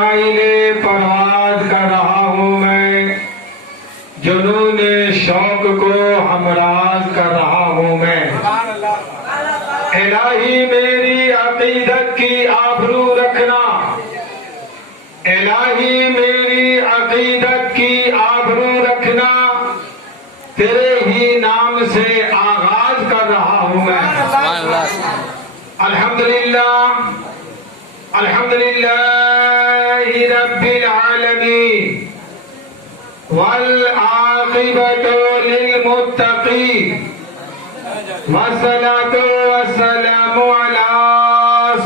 مائل پرواز کر رہا ہوں میں، جنون شوق کو ہمراز کر رہا ہوں میں۔ الہی میری عقیدت کی آبرو رکھنا، الہی میری عقیدت کی آبرو رکھنا، تیرے ہی نام سے آغاز کر رہا ہوں میں۔ الحمدللہ الحمدللہ رب العالمین والعاقبۃ للمتقین والصلاۃ والسلام علی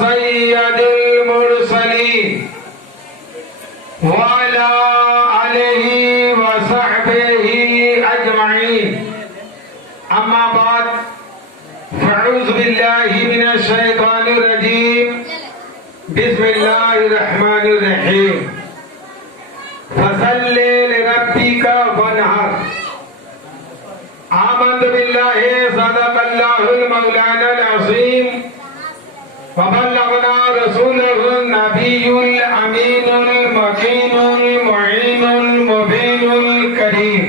سید المرسلین وعلی آلہ وصحبہ اجمعین، اما بعد فاعوذ باللہ من الشیطان الرجیم، بسم اللہ الرحمن الرحیم۔ فصل لربک وانحر، آمنت باللہ صدق اللہ المولانا العظیم وبلغنا رسوله النبی الامین المکین المعین المبین الکریم،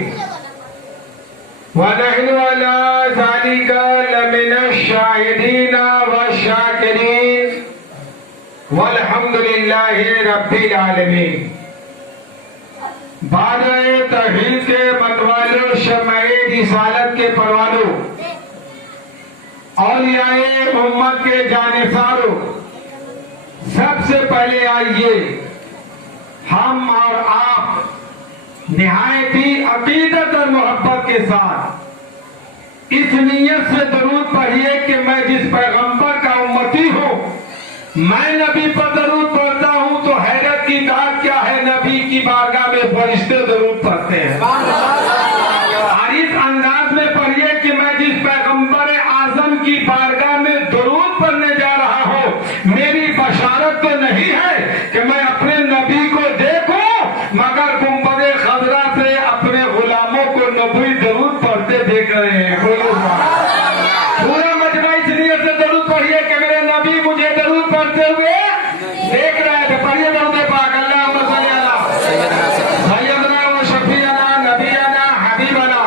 ونحن على ذلك لمن الشاہدین والشاکرین، والحمد للہ رب العالمین۔ بارہ توحید کے متوالوں، شمع رسالت کے پروانوں، اولیاء امت کے جانثاروں، سب سے پہلے آئیے ہم اور آپ نہایت ہی عقیدت اور محبت کے ساتھ اس نیت سے درود پڑھیے کہ میں جس پیغمبر کا امتی ہوں، میں نبی پر درود پڑھتا ہوں تو حیرت کی بات کیا ہے، نبی کی بارگاہ میں فرشتے درود پڑھتے ہیں۔ اور اس انداز میں پڑھیے کہ میں جس پیغمبر اعظم کی بارگاہ میں درود پڑھنے جا رہا ہوں، میری بشارت تو نہیں ہے کہ میں اپنے نبی کو دیکھوں، مگر گنبد خضرا سے اپنے غلاموں کو نبوی درود پڑھتے دیکھ رہے ہیں۔ پورا مجمع اس نیت سے درود پڑھیے کہ میرے نبی مجھے درود پڑھتے ہوئے دیکھ رہے تھے۔ پڑھیے درود پاک، اللہم صلی علی سیدنا و شفیعنا نبینا حبیبنا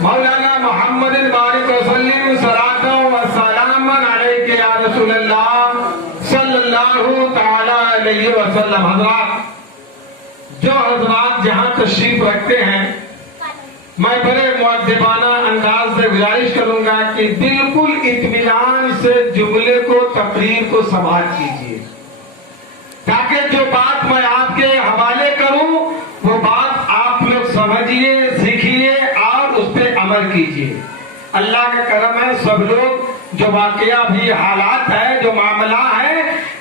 مولانا محمد بارک وسلم صلاۃ و سلام علیک یا رسول اللہ صلی اللہ تعالی علیہ وسلم۔ حضرات، جو حضرات جہاں تشریف رکھتے ہیں، میں بڑے مؤدبانہ انداز سے گزارش کروں گا کہ بالکل اطمینان سے جملے کو، تقریر کو سماعت کیجیے، تاکہ جو بات میں آپ کے حوالے کروں وہ بات آپ لوگ سمجھیے، سیکھیے اور اس پہ عمل کیجیے۔ اللہ کا کرم ہے، سب لوگ جو واقعہ بھی حالات ہے، جو معاملہ ہے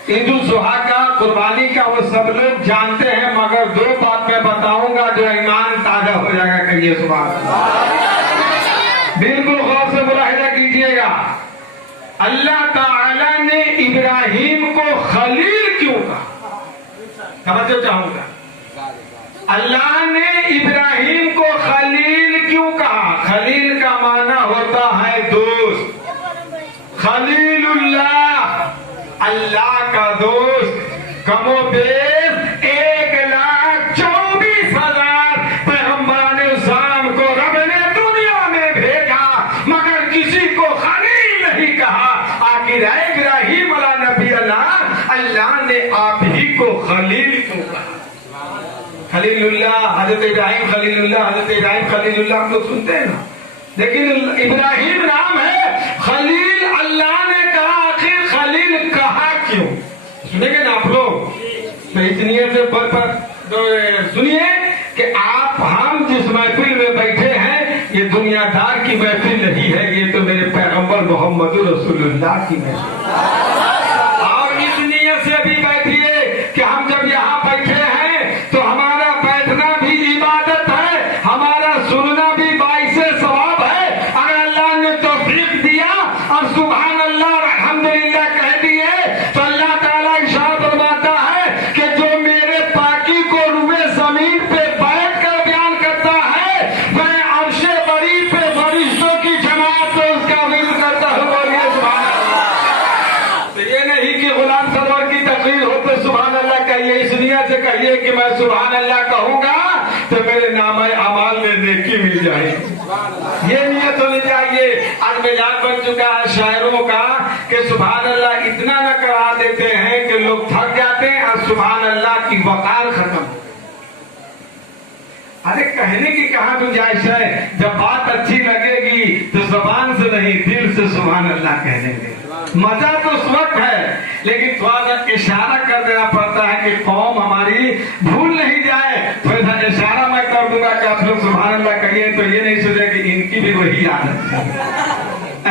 عید الاضحیٰ کا، قربانی کا، وہ سب لوگ جانتے ہیں، مگر دو بات میں بتاؤں گا جو ایمان تازہ ہو جائے گا۔ کہیے سبحان اللہ، بالکل غور سے ملاحظہ کیجیے گا۔ اللہ تعالی نے ابراہیم کو خلیل کیوں کہا؟ توجہ چاہوں گا، اللہ نے ابراہیم کو خلیل کیوں کہا؟ خلیل کا معنی ہوتا ہے دوست۔ خلیل اللہ، اللہ کا دوست، کم و بیش 1,24,000 پیغمبران اسلام کو رب نے دنیا میں بھیجا، مگر کسی کو خلیل نہیں کہا۔ آخر ابراہیم علیہ نبی اللہ نے آپ ہی کو خلیل کیوں کہا؟ خلیل اللہ، حضرت ابراہیم خلیل اللہ، حضرت ابراہیم خلیل اللہ ہم تو سنتے ہیں نا، لیکن ابراہیم نام ہے، خلیل اللہ نے کہا، آخر خلیل کہا کیوں؟ سنیں گے نا آپ لوگ، میں اس نیت سے سنیے کہ آپ ہم جس محفل میں بیٹھے ہیں یہ دنیا دار کی محفل نہیں ہے، یہ تو میرے پیغمبر محمد رسول اللہ کی محفل ہے۔ اور اس نیت سے بھی بیٹھیے کہ ہم جب یہاں بیٹھے ہیں تو ہمارا بیٹھنا بھی عبادت ہے، ہمارا سننا بھی باعث ثواب ہے۔ اگر اللہ نے توفیق دیا اور سبحان اللہ اور الحمدللہ کہہ دیے تو اللہ تعالیٰ ارشاد فرماتا ہے کہ جو میرے پاکی کو روئے زمین پہ بیٹھ کر بیان کرتا ہے، میں عرش بری پہ فرشتوں کی جماعت کو اس کا ذکر کرتا ہوں۔ بولیے سبحان اللہ۔ सीने से कहिए कि मैं सुभान अल्लाह कहूंगा तो मेरे नाम अमाल में नेकी मिल जाएगी। ये नियत होनी चाहिए। आज मिजाज बन चुका है शायरों का कि सुभान अल्लाह इतना न करा देते हैं कि लोग थक जाते हैं और सुभान अल्लाह की वकार खत्म। अरे कहने की कहाँ गुंजाइश है? जब बात अच्छी लगेगी तो जबान से नहीं दिल से सुभान अल्लाह कह देंगे। मजा तो उस वक्त है, लेकिन थोड़ा सा इशारा कर देना पड़ता है कि कौम हमारी भूल नहीं जाए। थोड़ा सा इशारा मैं कर दूंगा कि आप लोग सुभान अल्लाह कहिए तो ये नहीं सोचे कि इनकी भी वही आदत है,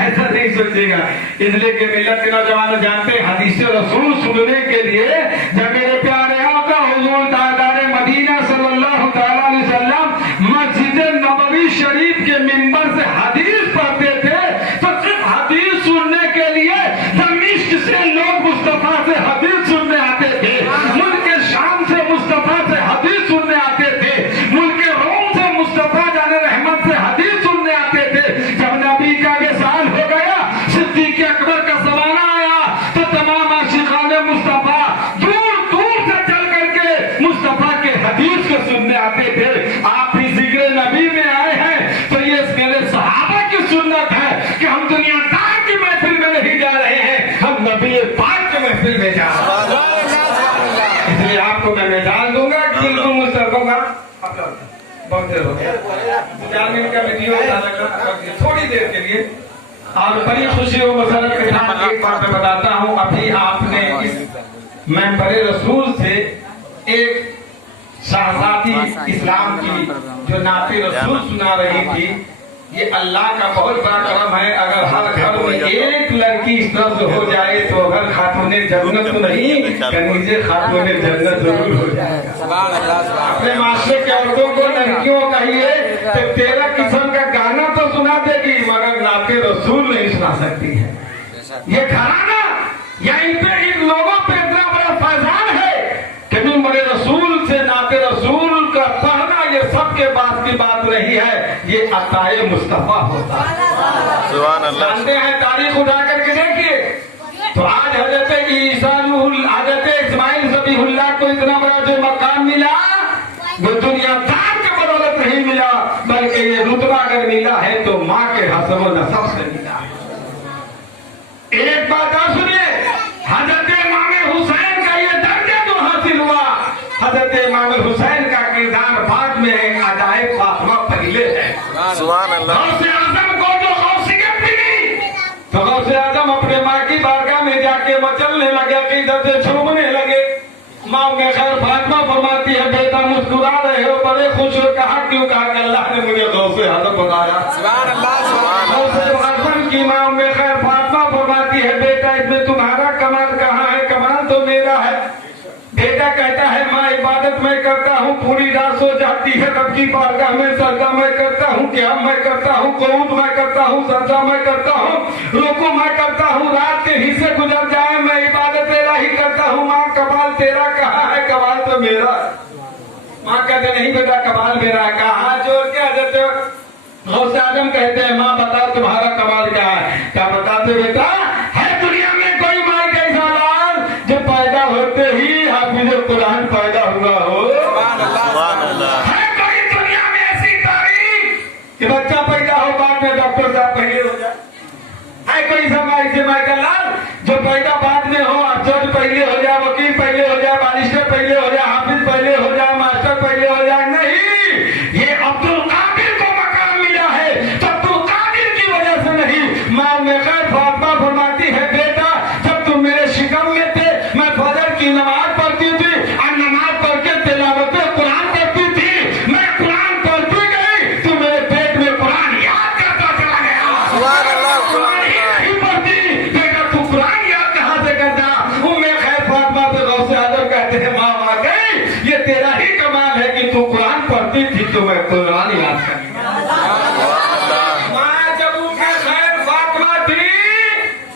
ऐसा नहीं सोचेगा। इसलिए कि मिल्लत के नौजवान जानते हदीस रसूल सुनने के लिए जब मेरे प्यारे आका हुजूर ताजदार मदीना सल्लल्लाहु अलैहि वसल्लम मस्जिद नबवी शरीफ के मिंबर से हदीस पढ़ते थे तो सिर्फ हदीस सुनने के लिए दमिश्क से लोग मुस्तफा से हदीस सुनने आते थे, मुल्क शाम से मुस्तफा से हदीस सुनने आते थे, मुल्क रोम से मुस्तफा जाने रहमत से हदीस सुनने आते थे। जब नबी का विसाल हो गया, सिद्दीक अकबर का ज़माना आया तो तमाम आशिकाने मुस्तफा दूर दूर से चल करके मुस्तफा के हदीस को सुनने आते थे। आप भी जिक्र नबी में आए हैं तो ये मेरे सहाबा की सुन्नत है कि हम दुनियादार की महफिल में नहीं जा रहे हैं, हम नबी पाक की महफिल में जा रहे हैं। इसलिए आपको मैं मिसाल दूंगा कि बिल्कुल मुस्तफा का बहुत देर हो गया, 4 मिनट का वीडियो थोड़ी देर के लिए। और बड़ी खुशी हो मसरत के साथ एक बात मैं बताता हूँ। अभी आपने इस मेंबर रसूल से एक शहजादी इस्लाम की जो नाते रसूल सुना रही थी, ये अल्लाह का बहुत बड़ा करम है। अगर हर घर में एक लड़की इस तरह से हो जाए तो अगर खातूने जन्नत तो नहीं, कनीजे खातूने जन्नत जरूर हो जाएगा। अपने माशरे के औरतों को लड़कियों कहिए कि 13 किस्म का गाना तो सुना देगी मगर नाते रसूल नहीं सुना सकती है। ये घराना या इन लोगों पे इतना बड़ा फैजान है कि मेरे रसूल से नाते रसूल का पढ़ना ये सबके बात की बात नहीं है, ये अताए मुस्तफा होता है। जानते हैं, तारीख उठा करके देखिए तो आज हजरत ईसा हजरत इस्माइल ज़बीहुल्लाह को इतना बड़ा जो मकाम मिला वो दुनियादार के बदौलत नहीं मिला, बल्कि ये रुतबा अगर मिला है तो माँ के हसब व नसब से मिला है। एक बात और सुनिए, हजरत इमाम हुसैन का ये दर्जा जो हासिल हुआ, हजरत इमाम हुसैन का किरदार बाद में है, अजाए फातिमा पहले है। सुभान अल्लाह। गौसे आजम को जो गौसियत मिली तो गौसे आजम अपने माँ की बारगाह में जाके मचलने लगे, इधर से झूमने लगे। माँ में खैर फातिमा फरमाती है, बेटा मुस्कुरा रहे हो, बड़े खुश हो। कहा क्यों? कहा कि अल्लाह ने मुझे गौसे आजम बताया। सुभान अल्लाह। गौसे आजम की माँ में खैर फातिमा फरमाती है, बेटा इसमें तुम्हारा कमाल कहाँ है? कमाल तो मेरा है। बेटा कहता है, माँ इबादत मैं करता हूँ, पूरी रात सो जाती है, रब की बारगाह में सजदा मैं करता हूँ, क़याम मैं करता हूँ, क़ुनूत मैं करता हूँ, सजदा मैं करता हूँ, रुकू मैं करता हूँ, रात के हिस्से गुजर जाए मैं इबादत इलाही करता हूँ। माँ कमाल तेरा कहाँ है? कमाल तो मेरा है। माँ कहते नहीं बेटा कमाल मेरा है। कहा जोड़ के हजरत गौसे आजम कहते हैं, माँ बताओ तुम्हारा कमाल क्या है? क्या बताते बेटा? है दुनिया में कोई माँ का ऐसा लाल जो पैदा होते ही हाफिज कुरान पैदा हुआ हो? है कोई दुनिया में ऐसी तारीख कि बच्चा पैदा हो बाद में डॉक्टर साहब पहले हो जाए? है कोई समाज से माँ का लाल जो पैदा बाद में हो, जज पहले हो जाए, वकील पहले हो जाए, बारिस्टर पहले हो जाए, हाफिज पहले हो जाए, मास्टर पहले हो जाए? नहीं, ये अब्दुल कादिर को मकाम मिला है तो अब्दुल कादिर की वजह से नहीं। माँ में खैर फातिमा फरमाती है, बेटा जब तुम मेरे शिकम में थे मैं फजर की नमाज पढ़ती थी और नमाज पढ़ के तिलावत कुरान करती थी, मैं कुरान पढ़ती गई तो मेरे पेट में कुरान याद करता चला गया। कुरान ही नहीं पढ़ती, बेटा तू कुरान याद कहाँ से करता? उम्मे खैर फातिमा पे गौसे आजम कहते हैं, माँ आ गई, ये तेरा ही कमाल है कि तू कुरान पढ़ती थी तो मैं कुरान याद कर लिया। माँ जब उनके खैर फातिमा थी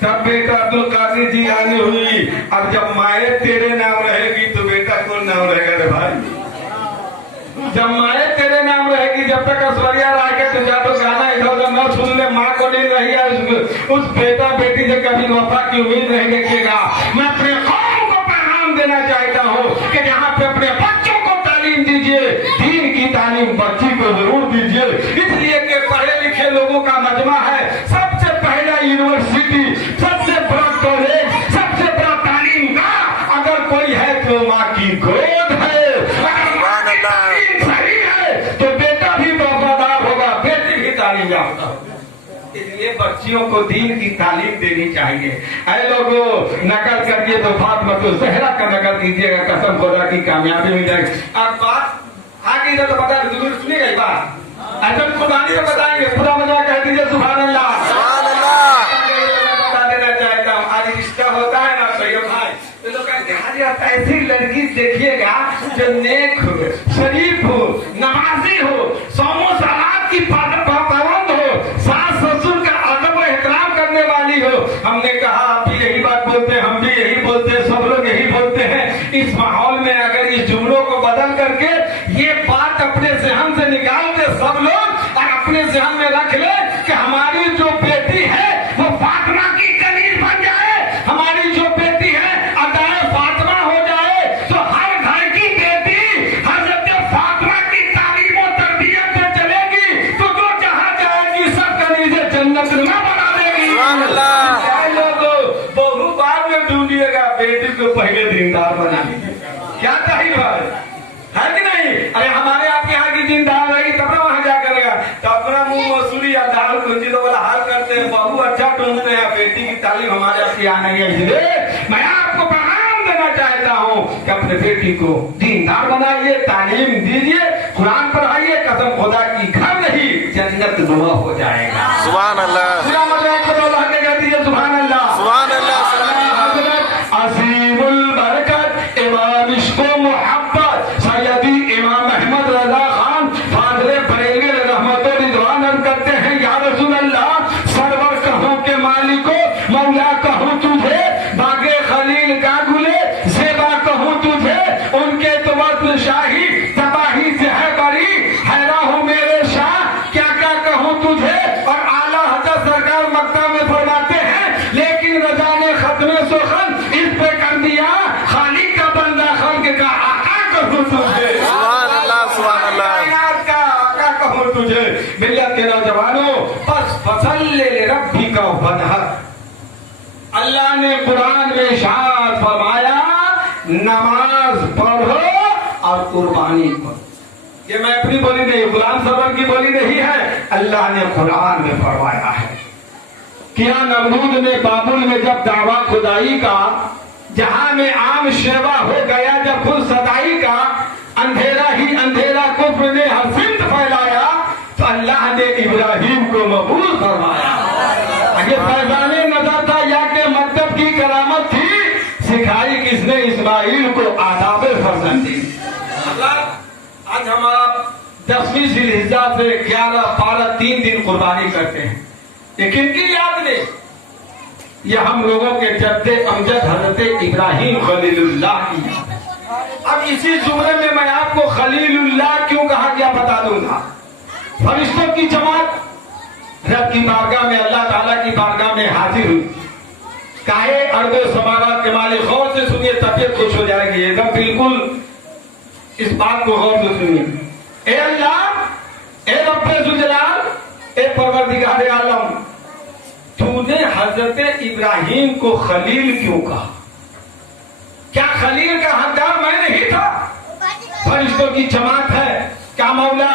तब बेटा अब्दुल कादिर जी आनी हुई। अब जब माए तेरे नाम रहेगी तो बेटा कौन नाम रहेगा रे भाई? जब माए तेरे नाम रहेगी, जब तक ऐश्वर्या राय के तो जा तो गाना इधर उधर न सुन ले, माँ को नहीं रही है, उस बेटा बेटी से कभी वफा की उम्मीद नहीं रखिएगा। मैं अपने कौम को पैगाम देना चाहता हूँ कि यहाँ पे अपने बच्चों को तालीम दीजिए, दीन की तालीम बच्ची को जरूर दीजिए, इसलिए कि पढ़े लिखे लोगों का मजमा है। सबसे पहला यूनिवर्सिटी, सबसे बड़ा कॉलेज, सबसे बड़ा तालीम गाह अगर कोई है तो माँ की गोद है। अगर माँ की तालीम सही है तो बेटा भी वफादार होगा, बेटी भी तालीम याफ्ता होगा। इसलिए बच्चियों को दीन की तालीम देनी चाहिए। ऐ लोगों, नकल करिए तो फातिमा तो ज़हरा का नकल कीजिएगा, कसम खुदा की कामयाबी मिल जाएगी। अब बात आगे इधर तो पता जरूर सुनिएगा ये बात, ऐसा खुदानी में बताएंगे, खुदा मजा कह दीजिए सुभान अल्लाह। बता देना चाहता हूँ, आज रिश्ता होता है ना सही भाई, तो लोग कहते हैं ऐसी लड़की देखिएगा जो नेक हो, शरीफ हो, नमाजी हो, सोमो सलात की पाबंद हो, सास ससुर का अदब और एहतराम करने वाली हो। हमने कहा आप भी यही बात बोलते हैं, हम भी यही बोलते हैं, सब लोग यही बोलते हैं। इस माहौल में अगर इस जुमलों को बदल करके ये बात अपने जहन से निकाल के सब लोग और अपने जहन में रख ले कि हमारी जो बेटी है वो फातिमा की कलील बन जाए, हमारी जो बेटी है अदाए फातिमा हो जाए, तो हर घर की बेटी हजरत फातिमा की तालीम और तरबियत में चलेगी तो जो जहाँ जाएगी सब कलीजे जन्नत में बना देगी। लोगों, बहू बाद में ढूंढिएगा, बेटी को पहले दीनदार बना लीजिए। क्या चाहिए भाई, है कि नहीं? अरे हमारे आपके यहाँ की दीनदार रहेगी तब ना वहां जा करेगा, तो अपना मुंह मसूरी या दाल कुंजी तो वाला हाल करते हैं, बहू अच्छा ढूंढते हैं, बेटी की तालीम हमारे आपके यहाँ नहीं है। इसलिए मैं आपको पैगाम देना चाहता हूँ कि अपने बेटी को दीनदार बनाइए, तालीम दीजिए, कुरान पढ़ाइए, कसम खुदा की घर नहीं जन्नत दुआ हो जाएगा। सुभान अल्लाह, सुभान अल्लाह, सुभान अल्लाह। अजीमुल बरकत इमाम इश्क़ो मोहब्बत सैयदी इमाम अहमद रजा खान फादरे बरेली रहमतुल्लाह रिजवान अर्ज़ करते हैं, या रसूल अल्लाह, सरवर कहूँ के मालिको, मौला कहूँ तुझे, बागे खलील का गुले, ज़ेबा कहूँ तुझे, उनके तो वज़्न शाही तबाही से है बड़ी, हैरा हूँ मेरे शाह, क्या क्या कहूँ तुझे। और आला हज़रत सरकार मक्का में फरमाते हैं, लेकिन रजा ने खत्मे सुखन इस पे कर दिया, खाली का बंदा खल्क का आका कहूँ तुझे, सुभान अल्लाह, सुभान अल्लाह, कायनात का आका कहूँ तुझे। मिल्लत के नौजवानों, बस फसल्ले लिरब्बिका वनहर, अल्लाह ने कुरान में इरशाद फरमाया, नमाज पढ़ो और कुर्बानी करो। ये मैं अपनी बोली नहीं, गुलाम सरवर की बोली नहीं है, अल्लाह ने कुरान में फरमाया है। किया नमरूद ने बाबुल में जब दावा खुदाई का, जहां में आम शेवा हो गया जब खुद सदाई का, अंधेरा ही अंधेरा कुफ्र ने हसिंद फैलाया, तो अल्लाह ने इब्राहिम को मकबूल फरमाया। ये फैजाने नजर था या के मकतब की करामत थी, सिखाई किसने इस्माइल को आदाब फरजंदी। आज हम 10वीं ज़िलहिज्जा से 11, 12, 3 दिन कुर्बानी करते हैं। ये किनकी याद में? ये हम लोगों के जद्दे अमजद हजरत इब्राहिम खलीलुल्लाह की याद है। अब इसी जुमले में मैं आपको खलीलुल्लाह क्यों कहा गया बता दूंगा। फरिश्तों की जमात रब की बारगाह में, अल्लाह ताला की बारगाह में हाजिर हुई। काहे अर्दो समावात के मालिक, गौर से सुनिए, तबीयत खुश हो जाएगी एकदम, बिल्कुल इस बात को गौर से सुनिए। ए अल्लाह, ए रब्बे जुलजलाल, ए परवरदिगार आलम, तूने हजरत इब्राहिम को खलील क्यों कहा? क्या खलील का हकदार मैं नहीं था? फरिश्तों की जमात है। क्या मौला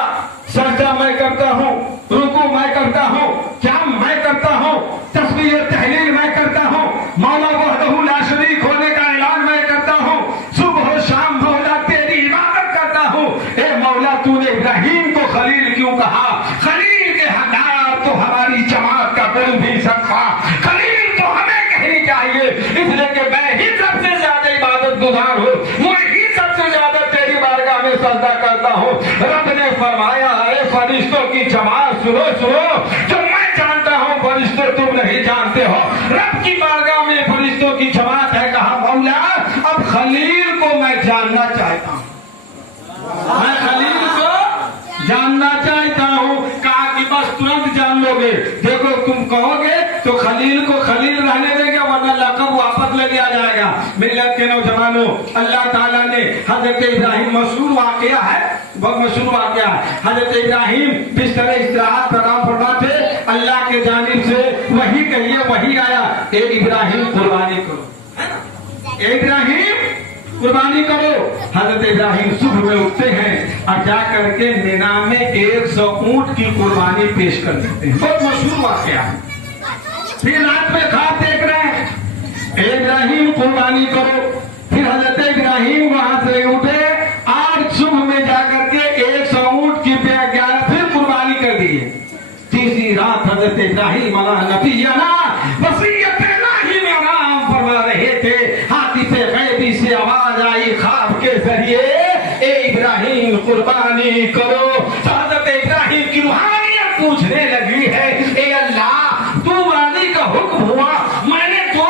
सजदा मैं करता हूँ, रुकू मैं करता हूँ, क्या मैं करता हूँ, तस्बीह तहलील मैं करता हूँ, मौला वहदहू ला शरीक होने का ऐलान मैं करता हूँ, सुबह शाम मौला तेरी इबादत करता हूँ। ए मौला, तूने इब्राहिम को खलील क्यों कहा? खलील के हकदार तो हमारी जमात का कोई भी सकता, खलील तो हमें कहनी चाहिए, इसलिए कि मैं ही सबसे ज्यादा इबादत गुजार हूँ, मैं ही सबसे ज्यादा तेरी बारगाह में सजदा करता हूँ। रब ने फरमाया, अरे फरिश्तों की जमात सुनो सुनो, जो मैं जानता हूँ फरिश्ते तुम नहीं जानते हो। रब की बारगाह में फरिश्तों की जमात है। कहा मौला, अब खलील को मैं जानना चाहता हूँ, मैं खलील को जानना चाहता हूँ। कहा कि बस तुरंत जान लोगे, देखो तुम कहोगे तो खलील को खलील रहने देंगे, वरना लक़ब वापस ले लिया जाएगा। ملت کے نوجوانوں، اللہ تعالیٰ نے حضرت ابراہیم، مشہور واقعہ ہے، بہت مشہور واقعہ ہے، حضرت ابراہیم بستر استراحت پر آرام فرما تھے، اللہ کے جانب سے وحی کہیے وحی آیا، اے ابراہیم قربانی کرو، اے ابراہیم قربانی کرو۔ حضرت ابراہیم صبح میں اٹھتے ہیں اور جا کر کے مینا میں 100 اونٹ کی قربانی پیش کر دیتے ہیں، بہت مشہور واقعہ ہے۔ پھر رات میں خواب دیکھ رہے ہیں، اے ابراہیم قربانی کرو۔ پھر حضرت ابراہیم وہاں سے اٹھے اور صبح میں جا کر کے 100 اونٹ کی پھر قربانی کر دیے۔ تیسری رات حضرت ابراہیم علیہ نبینا وصیت الہی میں آرام فرما رہے تھے، حاطف غیبی سے آواز آئی خواب کے ذریعے، اے ابراہیم قربانی کرو۔ تو حضرت ابراہیم کی روحانیت پوچھنے لگی ہے، اے اللہ تو والی کا حکم ہوا، میں نے دو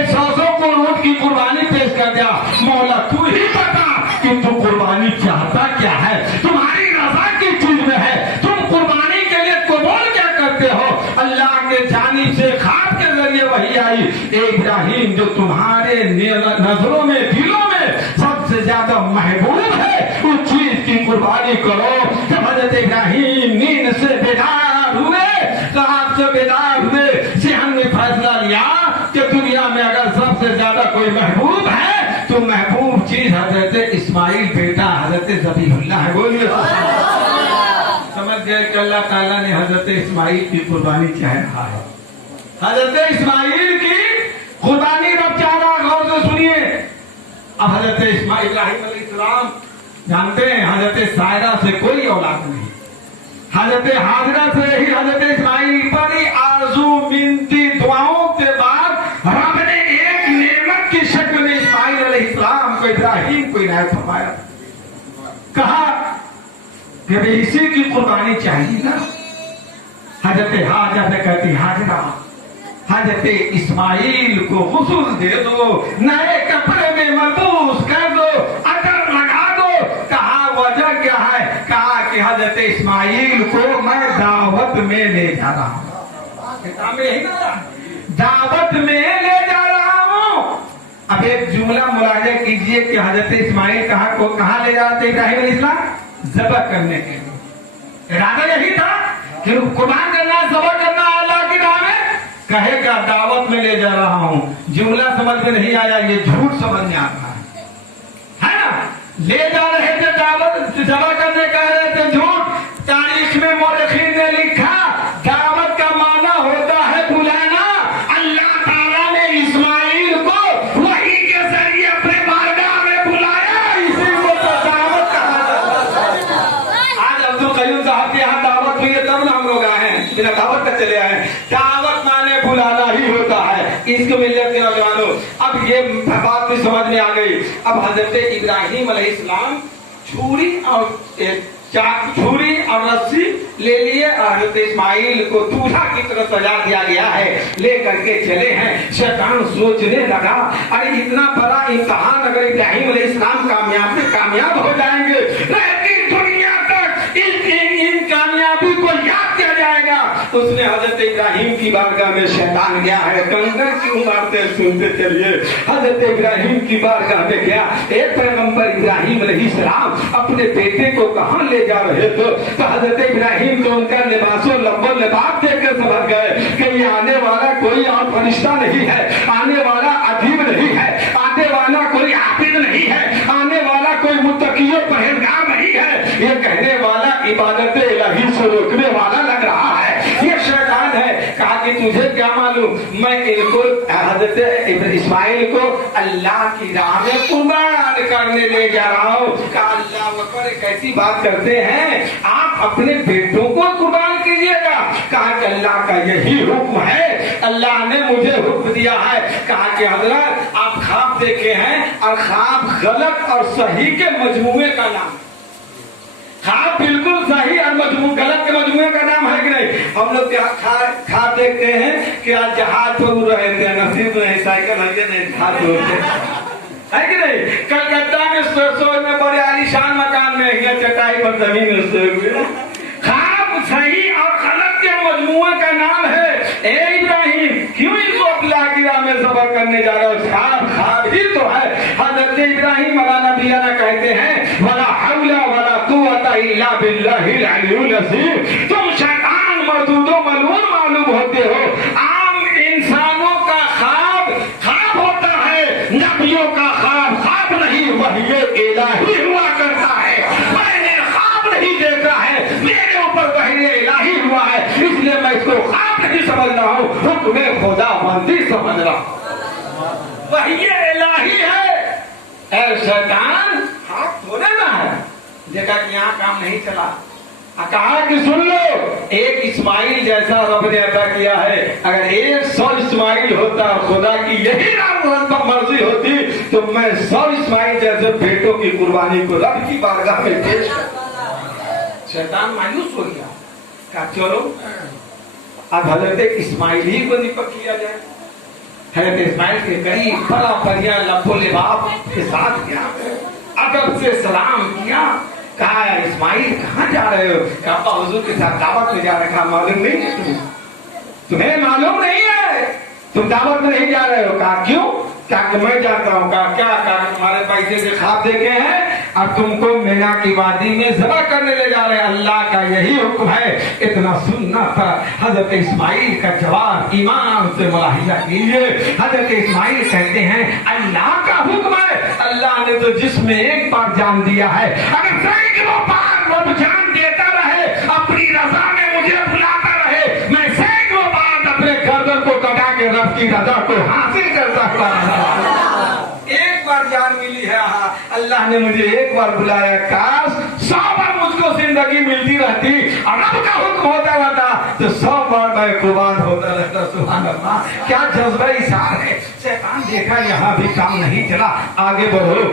100 اونٹ کی قربانی پیش کر دیا، مولا تو ہی بتا کہ تو قربانی چاہتا کیا ہے، تمہاری رضا کی چیز میں ہے، تم قربانی کے لیے قبول کیا کرتے ہو؟ اللہ کے جانب سے خواب کے ذریعے وحی آئی، اے ابراہیم جو تمہارے نظروں میں دلوں میں سب سے زیادہ محبوب ہے اس چیز کی قربانی کرو۔ جب حضرت ابراہیم نیند سے بیدار ہوئے، خواب سے بیدار ہوئے، ذہن میں فیصلہ لیا کہ دنیا میں اگر سب سے زیادہ کوئی محبوب ہے تو محبوب چیز حضرت اسماعیل بیٹا حضرت ذبیح اللہ ہے۔ بولیے سمجھ گئے کہ اللہ تعالیٰ نے حضرت اسماعیل کی قربانی چاہ رہا ہے، حضرت اسماعیل کی قربانی رب چاہ رہا، غور سے سنیے۔ اب حضرت اسماعیل علیہ السلام جانتے ہیں حضرت سائرہ سے کوئی اولاد نہیں، حضرت حاجرہ سے ہی حضرت اسماعیل بڑی آرزو منتی دعاؤں کے بعد رب نے ایک نعمت کی شکل میں اسماعیل علیہ السلام کو ابراہیم کو عنایت فرمایا، کہا کہ اسی کی قربانی چاہیے نا۔ حضرت حاجرہ نے کہتی حاجرہ حضرت اسماعیل کو غسل دے دو، نئے کپڑے میں ملبوس کر دو، عطر لگا دو۔ کہا وجہ کیا ہے؟ کہا کہ حضرت اسماعیل کو میں دعوت میں لے جا رہا ہوں، کتاب میں یہی نا، دعوت میں لے جا رہا ہوں۔ اب ایک جملہ ملاحظہ کیجئے کہ حضرت اسماعیل کہاں لے جا رہے تھے ابراہیم علیہ السلام؟ ذبح کرنے کے لیے، ارادہ یہی تھا کہ قربان کرنا، ذبح کرنا اللہ کی راہ میں، کہے گا دعوت میں لے جا رہا ہوں، جملہ سمجھ میں نہیں آیا، یہ جھوٹ سمجھ میں آتا ہے نا؟ لے جا رہے تھے دعوت ذبح کرنے، کہہ رہے تھے جھوٹ۔ تاریخ میں مورخین نے لکھا دعوت کا معنی ہوتا ہے بلانا، اللہ تعالیٰ نے اسماعیل کو وحی کے ذریعے اپنے بارگاہ میں بلایا، اسی کو تو دعوت کہا جاتا ہے۔ آج عبدالقیوم صاحب کے یہاں دعوت ہوئی ہے تب نا ہم لوگ آئے ہیں، بنا دعوت کا چلے آئے ہیں۔ دعوت مانے بلانا ہی ہوتا ہے، اس کو ملت کے نوجوانوں اب یہ بات بھی سمجھ میں آ گئی۔ اب حضرت ابراہیم علیہ السلام چھری اور رسی لے لیے اور حضرت اسماعیل کو دولہا کی طرف سجا دیا گیا ہے، لے کر کے چلے ہیں۔ شیطان سوچنے لگا ارے اتنا بڑا امتحان اگر ابراہیم علیہ السلام کامیاب ہو جائیں گے، رہتی دنیا تک ان کامیابی کو یاد کیا جائے گا۔ اس نے حضرت ابراہیم کی بارگاہ میں، شیطان گیا ہے کنگن کیوں مارتے سنتے چلیے، حضرت ابراہیم کی بارگاہ میں گیا۔ ایک پیغمبر ابراہیم علیہ السلام اپنے بیٹے کو کہاں لے جا رہے تھے تو حضرت ابراہیم کو ان کا لباس و لباس دیکھ کر سمجھ گئے کہ یہ آنے والا کوئی اور فرشتہ نہیں ہے، آنے والا ادیب نہیں ہے، آنے والا کوئی عابد نہیں ہے، آنے والا کوئی متقی و پرہیزگار نہیں ہے، یہ کہنے والا عبادت الہی سے روکنے والا لگ رہا ہے، یہ شیطان ہے۔ کہا کہ تجھے کیا معلوم، میں ان کو حضرت اسماعیل کو اللہ کی راہ میں قربان کرنے لے جا رہا ہوں۔ کہا اللہ اکبر، کیسی بات کرتے ہیں آپ، اپنے بیٹوں کو قربان کیجیے گا؟ کہا کہ اللہ کا یہی حکم ہے، اللہ نے مجھے حکم دیا ہے۔ کہا کہ حضرت آپ خواب دیکھے ہیں اور خواب غلط اور صحیح کے مجموعے کا نام، خواب بالکل صحیح اور غلط کے مجموعے کا نام ہے کہ نہیں؟ ہم لوگ خواب دیکھتے ہیں کہ آج جہاز پر اڑ رہے تھے، نصیب نہیں، سائیکل ہے کہ نہیں، جہاز ہے کہ نہیں؟ کلکتہ میں سوئے میں بڑے عالیشان مکان میں چٹائی پر زمین میں سوئے ہوئے۔ خواب صحیح اور غلط کے مجموعے کا نام ہے۔ اے ابراہیم इब्राहिम क्यों इनको अल्लाह की राह में सबर करने जा रहे हो? ख्वाब ही तो है। हजरत इब्राहिम अला नबीना कहते हैं वला हौला वला कुव्वता इल्ला बिल्लाहिल अलियुल अज़ीम। तुम शैतान मर्दूदो मलून मालूम होते हो। आम इंसानों का ख्वाब ख्वाब होता है, नबियों का ख्वाब ख्वाब नहीं, वही इलाही हुआ करता है। मैंने ख्वाब नहीं देखा है, मेरे ऊपर वही इलाही हुआ है, इसलिए मैं इसको ख्वाब नहीं समझ रहा हूँ, हुक्म खुदा बंदी समझ रहा हूँ। वही इलाही है। ऐ शैतान हाथ धोने ना है। देखा कि यहाँ काम नहीं चला, कहा कि सुन लो, एक इस्माइल जैसा रब ने अता किया है। अगर 100 इस्माइल होता, खुदा की यही मर्जी होती, तो मैं 100 इस्माइल जैसे बेटों की कुर्बानी को रब की बारगाह में पेश कर। शैतान मायूस हो गया, कहा चलो अब हजरत इस्माइल ही को निपट लिया जाए। हजरत इस्माइल के करीब बड़ा बढ़िया लब्बो लिबाब के साथ गया, अदब से सलाम किया। कहा इस्माइल कहाँ जा रहे हो? कहा हुजूर के साथ दावत में जा रहे। कहा मालूम नहीं है तुम्हें मालूम नहीं है तुम दावत में नहीं जा रहे हो? कहा क्यों? क्या कि मैं जाता हूँ। कहा क्या? कहा तुम्हारे पैसे से ख्वाब देखे हैं, अब तुमको मीना की वादी में ज़बह करने ले जा रहे हैं, अल्लाह का यही हुक्म है। इतना सुनना था। हजरत इस्माइल का जवाब ईमान से मुलाहिजा कीजिए। हजरत इस्माइल कहते हैं अल्लाह का हुक्म है। अल्लाह ने तो जिसमें एक बार जान दिया है, अगर सैकड़ों बार रब जान देता रहे, अपनी रजा में मुझे बुलाता रहे, मैं सैकड़ों बार अपने गर्दन को कटा के रब की रजा को हासिल कर सकता रहा। एक बार जान मिली है, अल्लाह ने मुझे एक बार बुलाया, काश 100 बार मुझको जिंदगी मिलती रहती और रब का हुक्म होता रहता तो 100 बार मैं कुर्बान होता रहता। सुभान अल्लाह, क्या जज्बा इशार है। शैतान देखा यहाँ भी काम नहीं चला, आगे बढ़ो।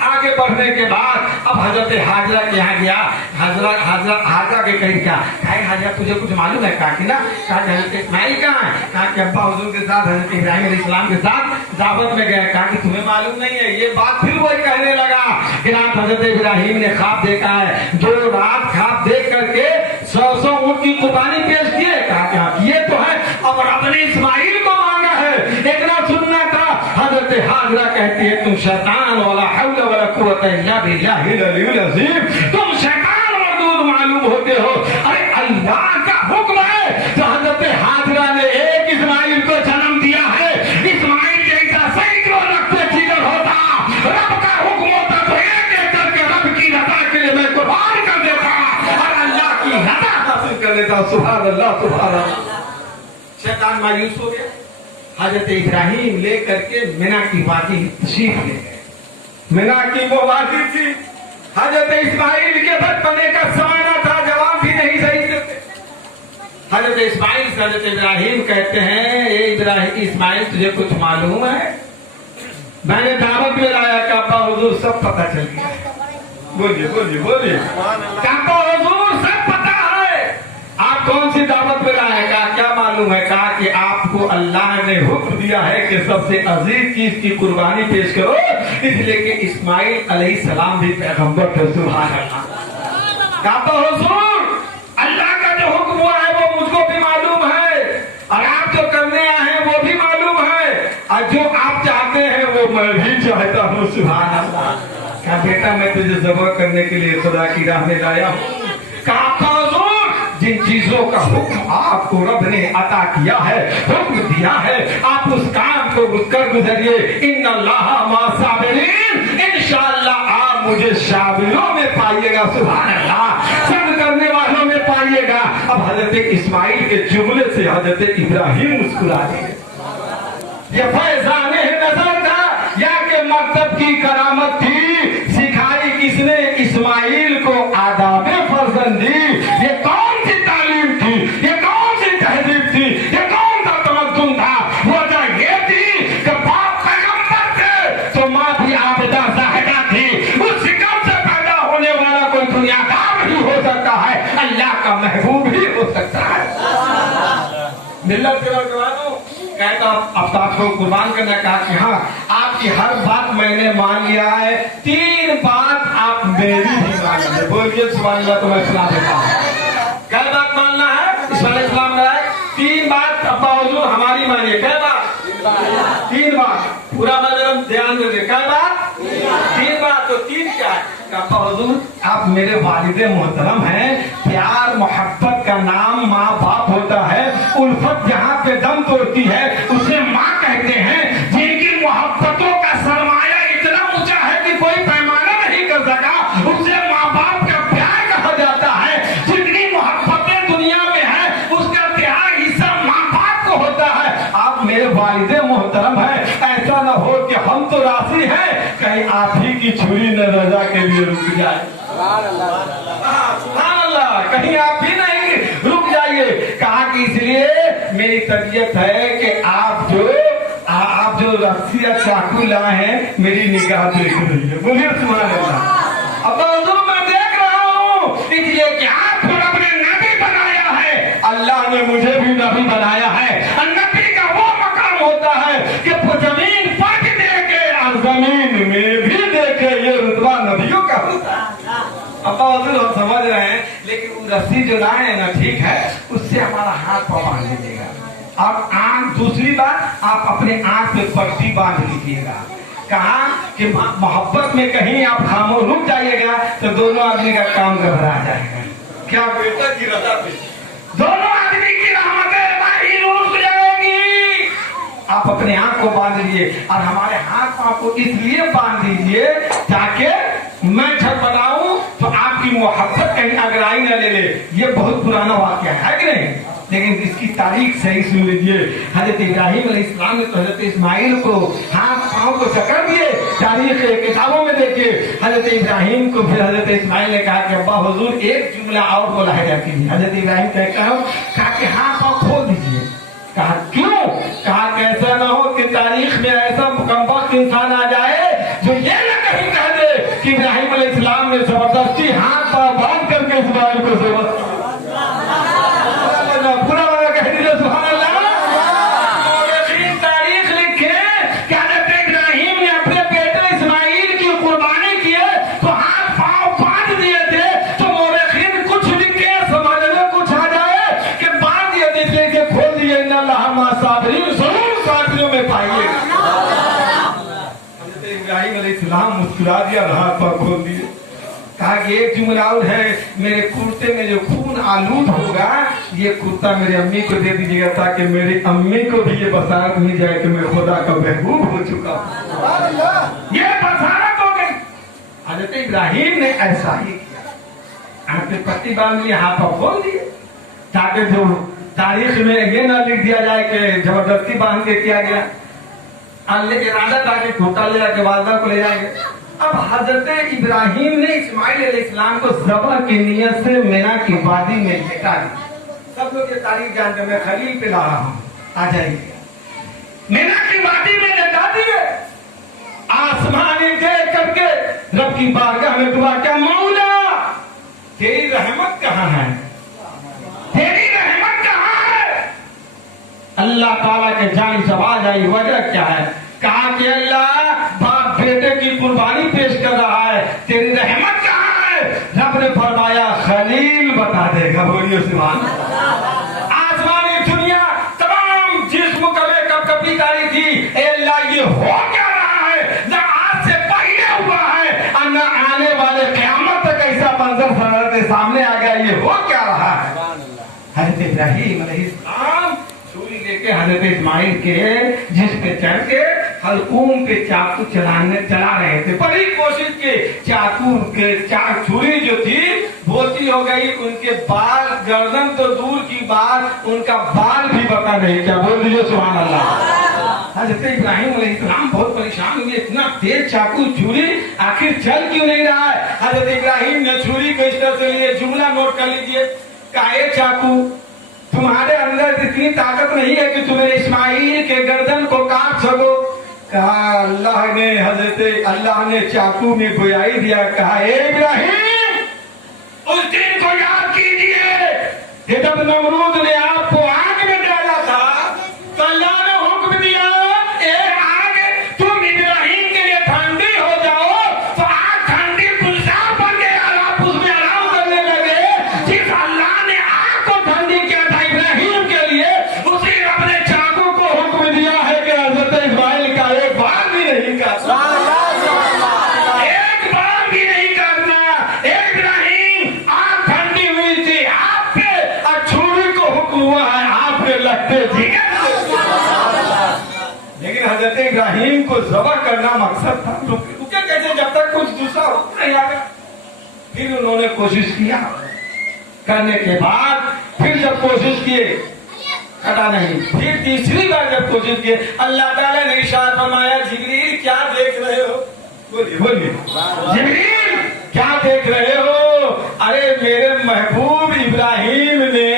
आगे बढ़ने के बाद अब हजरत हाजरा के यहाँ गया। हाजरा के करीब क्या? कहा हाजरा तुझे कुछ मालूम है? कहा कि ना। कहा हजरत इस्माइल कहाँ है? कहा कि अब्बा हुजूर के साथ हजरत इब्राहिम अलैहिस्सलाम के साथ दावत में गए। कहा कि तुम्हें मालूम नहीं है? ये बात फिर वही कहने लगा कि रात हजरत इब्राहिम ने ख्वाब देखा है, 2 रात ख्वाब देख करके 100 ऊँट की कुर्बानी पेश किए। कहा कि ये तो है, अब रब ने इस्माइल को मांगा है। इतना सुनना था। हजरत हाजरा कहती है तुम शैतान वाला हौला वाला कुव्वता इल्ला बिल्लाहिल अलियुल अज़ीम, तुम शैतान मरदूद मालूम होते हो। अरे अल्लाह का हुक्म है तो हजरत हाजरा ने एक इस्माइल को जन्म दिया है। इस्माइल जैसा सैकड़ों रखते जिगर होता, रब का हुक्म होता तो एक करके रब की रजा के लिए मैं कुर्बान कर देता और अल्लाह की रजा हासिल कर लेता। सुभान अल्लाह, सुभान अल्लाह। शैतान मायूस हो गया। हजरत इब्राहिम लेकर के मीना की वादी तशरीफ ले गए। मीना की वो वादी थी, हजरत इस्माइल के बचपने का जमाना था, जवाब भी नहीं सही देते। हजरत इस्माइल से हजरत इब्राहिम कहते हैं ये इब्राहिम इस्माइल तुझे कुछ मालूम है? मैंने दावत में लाया, काबा हुजूर सब पता चल गया। बोलिए बोलिए बोलिए। काबा हुजूर सब पता है। आप कौन सी दावत में लाए? कहा क्या मालूम है? कहा कि आपको अल्लाह ने हुक्म दिया है कि सबसे अजीज चीज की कुर्बानी पेश करो, इसलिए कि इस्माइल अलैहिस्सलाम भी पैगंबर थे। सुभान अल्लाह। कहा हुजूर अल्लाह का जो हुक्म हुआ है वो मुझको भी मालूम है और आप जो करने आए हैं वो भी मालूम है और जो आप चाहते हैं वो मैं भी चाहता हूँ। सुभान अल्लाह। कहा बेटा मैं तुझे ज़बह करने के लिए खुदा की राह में लाया हूँ। कहा जिन चीजों का हुक्म आपको रब ने अता किया है, हुक्म दिया है, आप उस काम को कर गुजरिए। इन्नल्लाह मा'स-साबिरीन, इंशाअल्लाह आप मुझे शाबिरों में पाइएगा। सुभान अल्लाह, सब करने वालों में पाइएगा। अब हजरत इस्माइल के जुमले से हजरत इब्राहिम मुस्कुरा दिए। ये फैजाने नजर था या के मकतब की करामत थी। सिखाई किसने? इस्माइल को आदाब फर्जंदी। ये कौन सी तालीम थी? ये कौन सी तहजीब थी? ये कौन सा तमद्दुन था? वजह ये थी कि बाप पैगंबर थे तो माँ भी आबिदा ज़ाहिदा थी। उस सिकम से पैदा होने वाला कोई दुनियादार भी हो सकता है, अल्लाह का महबूब भी हो सकता है। मिल्लत के नौजवानों कहता अब आपको कुर्बान करना। कहा कि हाँ आपकी हर बात मैंने मान लिया है, 3 बात आप मेरी भी मान लीजिए। बोलिए सुभान अल्लाह। तो मैं सुना देता हूँ क्या बात मानना है। इस्माइल इस्लाम ने 3 बात अब्बा हुजूर हमारी मानिए कै बार? 3 बार। पूरा मतलब ध्यान में दे, कै बार? 3 बार। तो 3 क्या है? हुजूर आप मेरे वालिद मोहतरम हैं, प्यार मोहब्बत का नाम माँ बाप होता है, उल्फत जहाँ पे दम तोड़ती है उसे माँ कहते हैं, जिनकी मोहब्बतों का सरमाया इतना ऊंचा है कि कोई पैमाना नहीं कर सका, उसे माँ बाप का प्यार कहा जाता है। जितनी मोहब्बतें दुनिया में है उसका प्यार हिस्सा माँ बाप को होता है। आप मेरे वालिद मोहतरम हैं, ऐसा न हो कि हम तो राशि हैं, कहीं आप ही की छुरी न रजा के लिए रुक जाए। सुभान अल्लाह, कहीं आप भी नहीं रुक जाइए। कहा कि इसलिए मेरी तबीयत है कि आप जो रस्सी या चाकू लाए हैं मेरी निगाह देख रही है। बोलिए सुभान अल्लाह। अब हुजूर मैं देख रहा हूँ, इसलिए कि आपको रब ने नबी बनाया है, अल्लाह ने मुझे भी नबी बनाया है। नबी का वो मकाम होता है कि जमीन पर भी देखे और जमीन में भी देखे, ये रुतबा नबियों का होता है। अब हम समझ रहे हैं, लेकिन वो रस्सी जो लाए हैं ना, ठीक है, उससे हमारा हाथ पाँव बांध लीजिएगा। अब आंख, दूसरी बात, आप अपने आंख पे पट्टी बांध लीजिएगा। कहा कि मोहब्बत में कहीं आप खामोश रुक जाइएगा तो दोनों आदमी का काम घबरा जाएगा। क्या बेटा की रजा पे दोनों आदमी की रहमतें रुक जाएगी। आप अपने आंख को बांध लीजिए और हमारे हाथ पांव को इसलिए बांध दीजिए ताकि मैं जब बनाऊं तो आपकी मोहब्बत कहीं अगराई न ले ले। ये बहुत पुराना वाक्य है कि नहीं? लेकिन इसकी तारीख सही सुन लीजिए। हजरत इब्राहिम अलैहिस्सलाम ने तो हजरत इस्माइल को हाथ पांव को चकर दिए। तारीख किताबों में देखिए, हजरत इब्राहिम को फिर हजरत इस्माइल ने कहा कि अब्बा हुजूर एक जुमला और बोला है कीजिए। हजरत इब्राहिम कहा कि हाथ पांव खोल दीजिए। कहा क्यों? कहा कैसा ना हो कि तारीख में ऐसा मुकम्मल इंसान आ जाए जो ये न कहीं कह दे कि इब्राहिम अलैहिस्सलाम ने जबरदस्ती हाथ पांव बांध करके इस्माइल को जबरदस्ती पूरा वाला कह दीजिए सुभान अल्लाह। तारीख लिखे कि हज़रत इब्राहिम ने अपने बेटे इस्माइल की कुर्बानी किए तो हाथ पांव बांध दिए थे। तो मौलिकीन कुछ लिखे समझ में कुछ आ जाए कि बांध दिए थे, इसलिए कि खोल दिए। अल्लाह मा साबिरीन, जरूर साबिरों में पाइए। हज़रत इब्राहिम अलैहिस्सलाम मुस्कुरा दिया और हाथ पांव खोल दिए। कहा कि एक जुमला और है, मेरे कुर्ते में जो खून आलूद होगा ये कुर्ता मेरी अम्मी को दे दीजिएगा ताकि मेरी अम्मी को भी ये बसारत मिल जाए कि मैं खुदा का महबूब हो चुका। ये बसारत हो गई। हज़रत इब्राहिम ने ऐसा ही किया, आंख पे पट्टी बांध ली, हाथ पांव खोल दिए ताकि जो तारीख में ये न लिख दिया जाए कि जबरदस्ती बांध के किया गया। इरादा था कि छोटा ले जाके वालदा को ले जाएंगे। अब हजरत इब्राहिम ने इस्माइल अलैहिस्सलाम को ज़बह की नियत से मीना की वादी में लेटा दिया। सब लोग ये तारीख जानते, मैं खलील पे ला रहा हूँ, आ जाइए। मीना की वादी में लेटा दिए। आसमान देख करके रब की बारगाह में दुआ क्या, मौला तेरी रहमत कहाँ है, तेरी रहमत कहाँ है? अल्लाह ताला के जानी सवाल आई, वजह क्या है? कहा कि अल्लाह बाप बेटे की कुर्बानी पेश कर रहा है, तेरी रहमत कहाँ है? रब ने फरमाया खलील बता देगा। बोलिए सुभान अल्लाह। आसमानी दुनिया तमाम जिस्म कबे कपकपी तारी थी, ए अल्लाह ये हो क्या रहा है? न आज से पहले हुआ है न आने वाले क़यामत तक ऐसा मंजर हमारे सामने आ गया, ये हो क्या रहा है? हज़रत इब्राहिम अलैहिस्सलाम छुरी लेके हज़रत इस्माइल के जिस पे चढ़ के हल्कूम पे चाकू चला रहे थे। बड़ी कोशिश की, चाकू के छुरी जो थी बोती हो गई। उनके बाल, गर्दन तो दूर की बात, उनका बाल भी बता नहीं। क्या बोल दीजिए सुभान अल्लाह। हज़रत इब्राहिम अलैहिस्सलाम बहुत परेशान हुए, इतना तेज चाकू छुरी आखिर चल क्यों नहीं रहा है? हज़रत इब्राहिम ने छुरी को इस तरह से लिए, जुमला नोट कर लीजिए, काहे चाकू तुम्हारे अंदर इतनी ताकत नहीं है कि तुम्हें इस्माइल के गर्दन को काट सको। कहा अल्लाह ने चाकू में गोयाई दिया। कहा इब्राहिम उस दिन को याद कीजिए जब नमरूद ने आपको आग में डाला था तो अल्लाह ने हुक्म दिया, ए आग तुम इब्राहिम के लिए ठंडी हो जाओ। तो आग ठंडी गुलजार बन गया और आप उसमें आराम करने लगे। जिस अल्लाह ने आग को ठंडी किया था इब्राहिम के लिए, उसी रब ने चाकू को बे जिगर। लेकिन हजरत इब्राहिम को ज़बह करना मकसद था, रुके कैसे जब तक कुछ दूसरा हुक्म नहीं आ गया। फिर उन्होंने कोशिश किया, करने के बाद फिर जब कोशिश किए कटा नहीं, फिर तीसरी बार जब कोशिश किए, अल्लाह ताला ने इरशाद फरमाया, जिब्रील क्या देख रहे हो? बोलिए बोलिए, जिब्रील क्या देख रहे हो? अरे मेरे महबूब इब्राहिम ने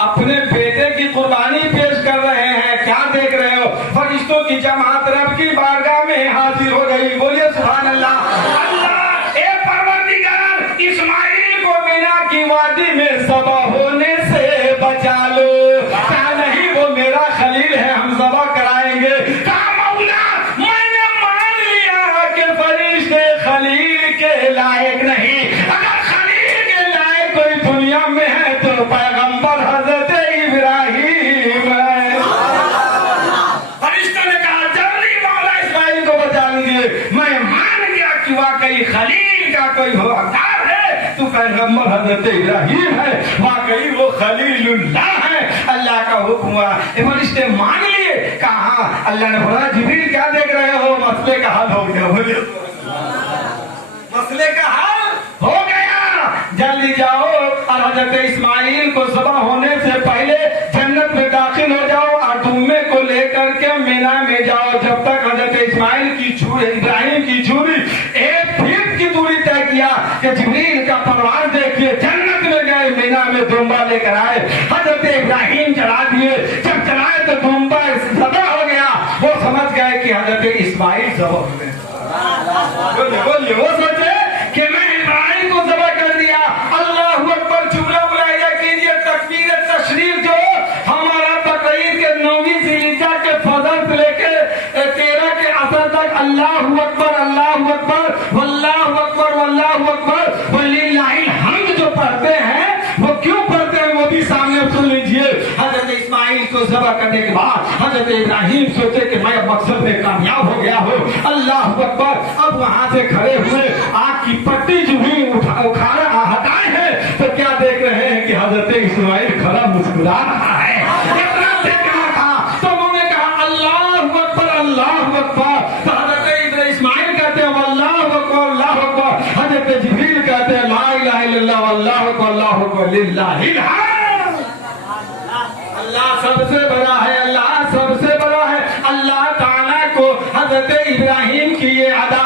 अपने बेटे की कुर्बानी पेश कर रहे हैं, क्या देख रहे हो? फरिश्तों की जमात रब की बारगाह में हाजिर हो गई। बोलिए सुभान अल्लाह। अल्लाह ए परवरदिगार, इस्माइल को मीना की वादी में ज़बह होने से बचा लो। कहा नहीं, वो मेरा खलील है, हम ज़बह कराएंगे। कहा मौला, मैंने मान लिया कि फरिश्ते खलील के लायक नहीं, अगर खलील के लायक कोई दुनिया में है तो पैगंबर हजरत इब्राहिम है। फरिश्तों ने कहा जल्दी मौला इस्माइल को बचा लेंगे। मैं मान गया कि वाकई खलील का कोई हकदार है, तू पैगंबर हजरत इब्राहिम है, वाकई वो खलीलुल्लाह है। अल्लाह का हुक्म हुआ, फरिश्ते मान लिए। कहा अल्लाह ने बोला, जिब्रील क्या देख रहे हो? मसले का हल हो गया। बोलिए मसले का हल हो गया, जल्दी जाओ और हजरत इस्माइल को ज़बह होने से पहले जन्नत में दाखिल हो जाओ और दुम्बे को लेकर के मीना में जाओ। जब तक हजरत इस्माइल की छुरी, इब्राहिम की छुरी 1 फीट की दूरी तय किया कि जिब्रील का परवार देखिए, जन्नत में गए, मीना में दुम्बा लेकर आए, हजरत इब्राहिम चढ़ा दिए। जब चढ़ाए तो दुम्बा ज़बह हो गया। वो समझ गए कि हजरत इस्माइल ज़बह हो गए। बोलिए, वो सोचे कि मैं इब्राहिम को ज़बह कर दिया। अल्लाह अकबर, जुमला बुलाया कीजिए, तकबीर तशरीफ जो हमारा बकरीद के 9वीं ज़िलहिज्जा के फजर से लेके 13 के असर तक अल्लाह अकबर अल्लाह अकबर वल्लाहु अकबर वल्लाहु अकबर वलिल्लाहिल हम्द जो पढ़ते हैं, वो क्यों पढ़ते हैं वो भी सामने सुन लीजिए। हजरत इस्माइल को ज़बह करने के बाद हजरत इब्राहिम सोचे कि मैं मकसद में कामयाब हो गया हूँ, अल्लाह अकबर। अब वहां से खड़े हुए आग की पट्टी जो भी उखाड़ा हटाए हैं, तो क्या देख रहे हैं कि हजरत इस्माइल खड़ा मुस्कुरा रहा है। इतना देखना था तो उन्होंने कहा अल्लाह अकबर अल्लाह अकबर। तो हजरत इस्माइल कहते हैं अल्लाह अकबर अल्लाह अकबर, हजरत जिब्रील कहते हैं ला इलाहा इल्लल्लाह अल्लाह अकबर अल्लाह अकबर लिल्लाहिल हम्द। अल्लाह सबसे बड़ा है, अल्लाह सबसे बड़ा है। अल्लाह ताला को हजरत इब्राहिम की ये अदा